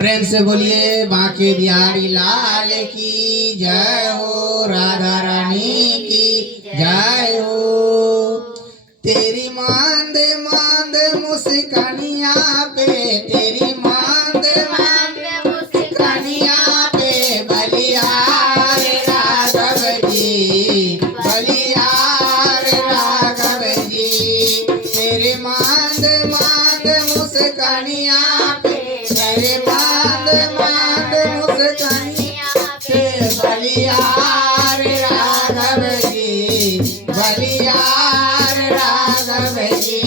प्रेम से बोलिए बांके बिहारी लाल की जय हो, राधा रानी की जय हो। तेरी मांद मांद मुस्कानिया पे, तेरी मांद मांद मुस्कानिया पे बलियार राघव जी, बलियार राघव जी। तेरे मांद मांद मुस्कानिया पे, तेरे मांद मांद मुस्कानिया पे बलियार राघव जी, बलियार राघव जी।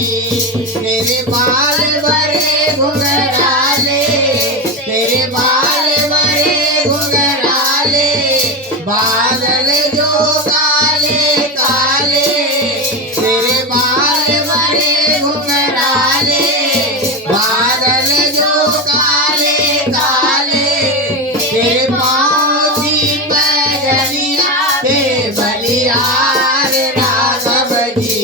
तेरे बाल बड़े घुंघराले, तेरे बाल बड़े घुंघराले, बादल जो काले काले। तेरे बाल बड़े घुंघराले, बादल जो काले काले। तेरे पाँव की पैजनिया पे बलियार राघव जी,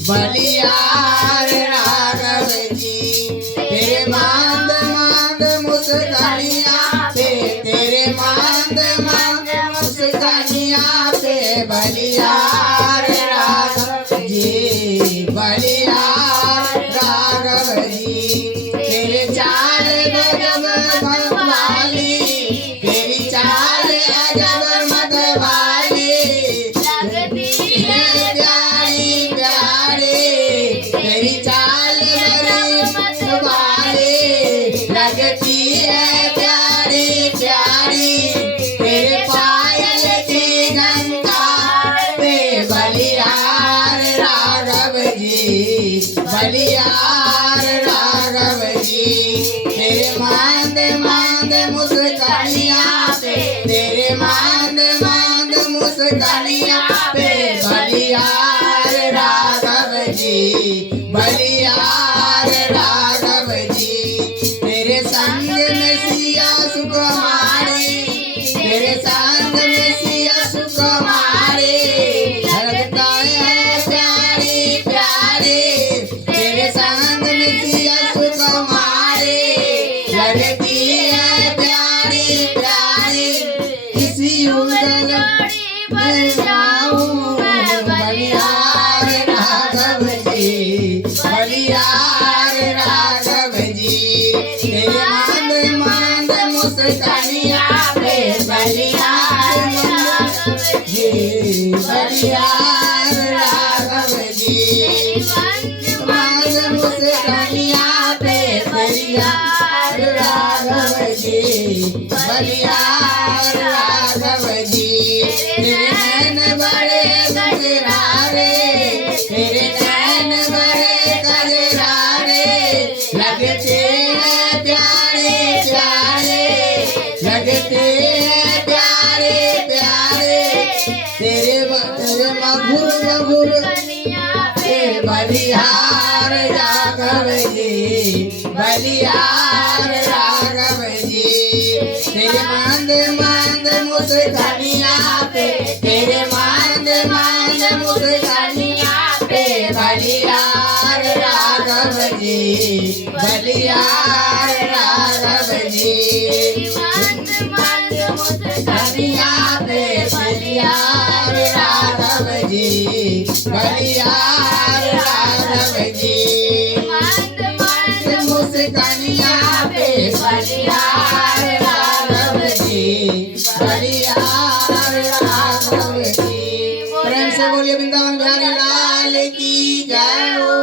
बलियार राघव जी। तेरे मांद मांद मुस्कानिया पे, तेरे मांद मांद मुस्कानिया पे बलियार राघव जी, बलियार राघव जी। तेरे चाल गजब मतवाली, तेरी चाल अजब मतवाली, लगती है प्यारी प्यारी। तेरी चाल बड़ी मतवाली, लगती है प्यारी प्यारी। तेरे पायल की झनकार पे बलियार राघव जी, बलियार राघव जी। तेरे मांद मांद मुस्कानिया पे, तेरे मांद मांद मुस्कानिया पे बलियार राघव जी, बलियार राघव जी। तेरे संग में सिया सुकुमारी, तेरे संग में सिया सुकुमारी, लगता है प्यारी प्यारी। तेरे संग में सिया सुकुमारी, लगती है प्यारी प्यारी। किसी उड़न बन जाऊं मैं बलियार राघव जी, बलियार राघव जी। तेरे मांद मांद मुस्कानिया पे बलियार राघव जी, बलियार राघव जी। मांद मुस्कानिया पे बलियार राघव जी, बलियार राघव जी। तेरे नैन बड़े गजरारे, तेरे नैन बड़े गजरारे, लगते हैं प्यारे प्यारे, लगते हैं प्यारे प्यारे। तेरे मधुर मधुर पे बलियार राघव जी, बलियार राघव जी। तेरे मांद मांद मुस्कानिया पे, तेरे मांद मांद मुस्कानिया पे बलियार राघव जी, बलियार राघव जी। मांद मांद मुस्कानिया पे बलियार राघव जी, बलियार राघव जी। मांद मांद मुस्कानिया पे बलियार राघव जी, बलियार राघव जी। प्रेम से बोलिए वृंदावन बिहारी लाल की जय हो।